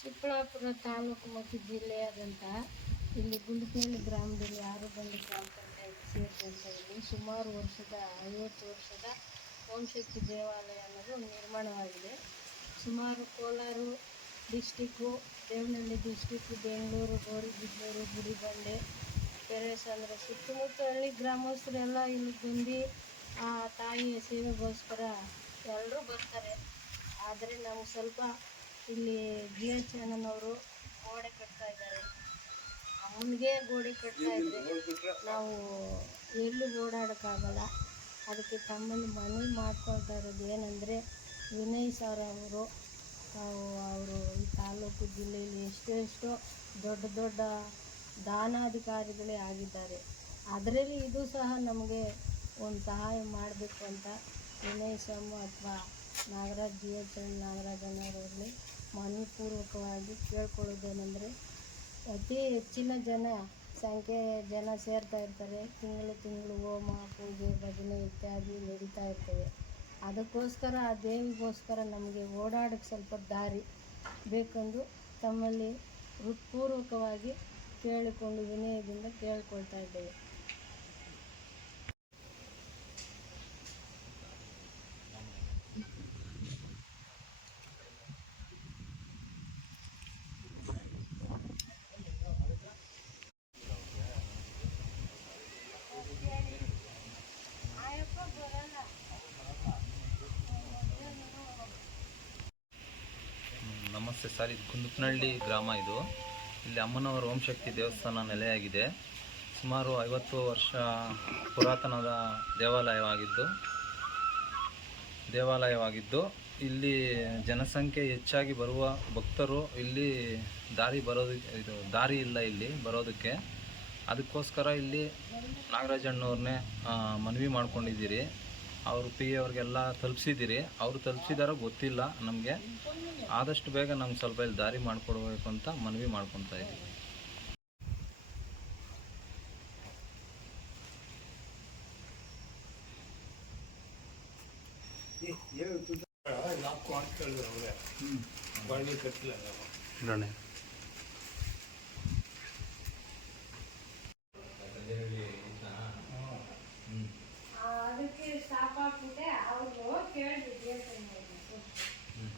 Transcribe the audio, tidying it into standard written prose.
ಚಿಕ್ಕಬಳ್ಳಾಪುರ ತಾಲೂಕು ಮತ್ತು ಜಿಲ್ಲೆಯಾದಂಥ ಇಲ್ಲಿ ಗುಂಡಕನಹಳ್ಳಿ ಗ್ರಾಮದಲ್ಲಿ ಆರುಬಂಡಿ ಗ್ರಾಮ ಪಂಚಾಯತ್ ಸೇರಿದಂಥ ಇಲ್ಲಿ ಸುಮಾರು 50 ವರ್ಷದ ಓಂಶಕ್ತಿ ದೇವಾಲಯ ಅನ್ನೋದು ನಿರ್ಮಾಣವಾಗಿದೆ. ಸುಮಾರು ಕೋಲಾರ ಡಿಸ್ಟಿಕ್ಕು, ದೇವನಹಳ್ಳಿ ಡಿಸ್ಟಿಕ್ಕು, ಬೆಂಗಳೂರು, ಗೌರಿಬಿದನೂರು, ಗುಡಿಬಂಡೆ, ಕೆರೆಸಂದ್ರ ಸುತ್ತಮುತ್ತ ಹಳ್ಳಿ ಗ್ರಾಮಸ್ಥರೆಲ್ಲ ಇಲ್ಲಿ ಬಂದು ಆ ತಾಯಿಯ ಸೇವೆಗೋಸ್ಕರ ಎಲ್ಲರೂ ಬರ್ತಾರೆ. ಆದರೆ ನಾವು ಸ್ವಲ್ಪ ಇಲ್ಲಿ GH ಅಣ್ಣನವರು ಗೋಡೆ ಕಟ್ತಾ ಇದ್ದಾರೆ. ಅಮ್ಮನಿಗೆ ಗೋಡೆ ಕಟ್ತಾ ಇದ್ರೆ ನಾವು ಎಲ್ಲೂ ಓಡಾಡೋಕ್ಕಾಗಲ್ಲ. ಅದಕ್ಕೆ ತಮ್ಮಲ್ಲಿ ಮನವಿ ಮಾಡ್ಕೊಳ್ತಾ ಇರೋದು ಏನಂದರೆ, ವಿನಯ್ ಸರ್ ಅವರು ಈ ತಾಲೂಕು ಜಿಲ್ಲೆಯಲ್ಲಿ ಎಷ್ಟೋ ದೊಡ್ಡ ದಾನಾಧಿಕಾರಿಗಳೇ ಆಗಿದ್ದಾರೆ. ಅದರಲ್ಲಿ ಇದು ಸಹ ನಮಗೆ ಒಂದು ಸಹಾಯ ಮಾಡಬೇಕು ಅಂತ ವಿನಯ್ ಸಮ್ ಅಥವಾ ನಾಗರಾಜ್ GH ನಾಗರಾಜಣ್ಣವರಲ್ಲಿ ಮನಃಪೂರ್ವಕವಾಗಿ ಕೇಳ್ಕೊಳ್ಳೋದೇನೆಂದರೆ, ಅತಿ ಹೆಚ್ಚಿನ ಜನ ಸೇರ್ತಾ ಇರ್ತಾರೆ. ತಿಂಗಳು ಹೋಮ, ಪೂಜೆ, ಭಜನೆ ಇತ್ಯಾದಿ ನಡೀತಾ ಇರ್ತವೆ. ಅದಕ್ಕೋಸ್ಕರ ಆ ದೇವಿಗೋಸ್ಕರ ನಮಗೆ ಓಡಾಡೋಕ್ಕೆ ಸ್ವಲ್ಪ ದಾರಿ ಬೇಕೆಂದು ತಮ್ಮಲ್ಲಿ ಹೃತ್ಪೂರ್ವಕವಾಗಿ ಕೇಳಿಕೊಂಡು ವಿನಯದಿಂದ ಕೇಳಿಕೊಳ್ತಾ ಇದ್ದೇವೆ. ನಮಸ್ತೆ ಸರ್, ಇದು ಗುಂಡಕನಹಳ್ಳಿ ಗ್ರಾಮ. ಇಲ್ಲಿ ಅಮ್ಮನವರ ಓಂಶಕ್ತಿ ದೇವಸ್ಥಾನ ನೆಲೆಯಾಗಿದೆ. ಸುಮಾರು 50 ವರ್ಷ ಪುರಾತನದ ದೇವಾಲಯವಾಗಿದ್ದು ಇಲ್ಲಿ ಜನಸಂಖ್ಯೆ ಹೆಚ್ಚಾಗಿ ಬರುವ ಭಕ್ತರು ಇಲ್ಲಿ ದಾರಿ ಇಲ್ಲ ಇಲ್ಲಿ ಬರೋದಕ್ಕೆ. ಅದಕ್ಕೋಸ್ಕರ ಇಲ್ಲಿ ನಾಗರಾಜಣ್ಣವ್ರನ್ನೇ ಮನವಿ ಮಾಡ್ಕೊಂಡಿದ್ದೀರಿ. ಅವರು PA ಅವ್ರಿಗೆಲ್ಲ ತಲುಪಿಸಿದ್ದೀರಿ. ಅವರು ತಲುಪಿಸಿದಾರೋ ಗೊತ್ತಿಲ್ಲ ನಮಗೆ. ಆದಷ್ಟು ಬೇಗ ನಮ್ಗೆ ಸ್ವಲ್ಪ ಇಲ್ಲಿ ದಾರಿ ಮಾಡಿಕೊಡ್ಬೇಕು ಅಂತ ಮನವಿ ಮಾಡ್ಕೊತಾ ಇದ್ದೀವಿ. ಅದಕ್ಕೆ ಸ್ಟಾಪ್ ಆಗ್ಬಿಟ್ಟೆ. ಅವರು ಕೇಳಿದ್ರು